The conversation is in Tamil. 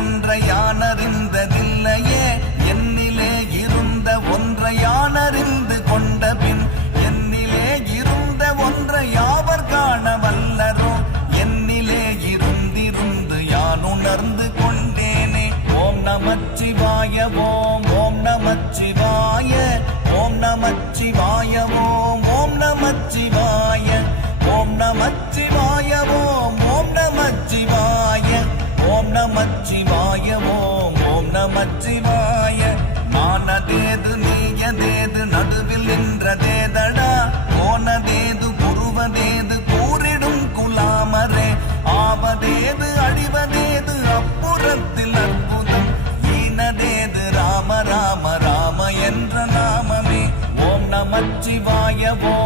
ஒன்றை யானறிந்ததில்லையே என்னிலே இருந்த ஒன்றை யானறிந்து கொண்ட பின் என்னிலே இருந்த ஒன்றை யாவர் காண வல்லரோ என்னிலே இருந்திருந்து யான் உணர்ந்து கொண்டேனே. ஓம் நமச்சிவாய ஓம் ஓம் நமச்சிவாய ஓம் நமச்சிவாய ஓம் ஓம் நமச்சிவாய ஓம் நமச்சிவாய ஓம் ஓம் நமச்சிவாய ஓம் நமச்சிவாய ஓம் ஓம் நமச்சிவாய. மானதேது நீயதேது நடுவில் நின்றதேதடா போனதேது புருவதேது கூறிடும் குலாமரே ஆவதேது அழிவதேது அப்புறத்தில் அற்புதம் ஈனதேது ராம ராம ராம என்ற நாமமே. ஓம் நமச்சிவாய ஓம்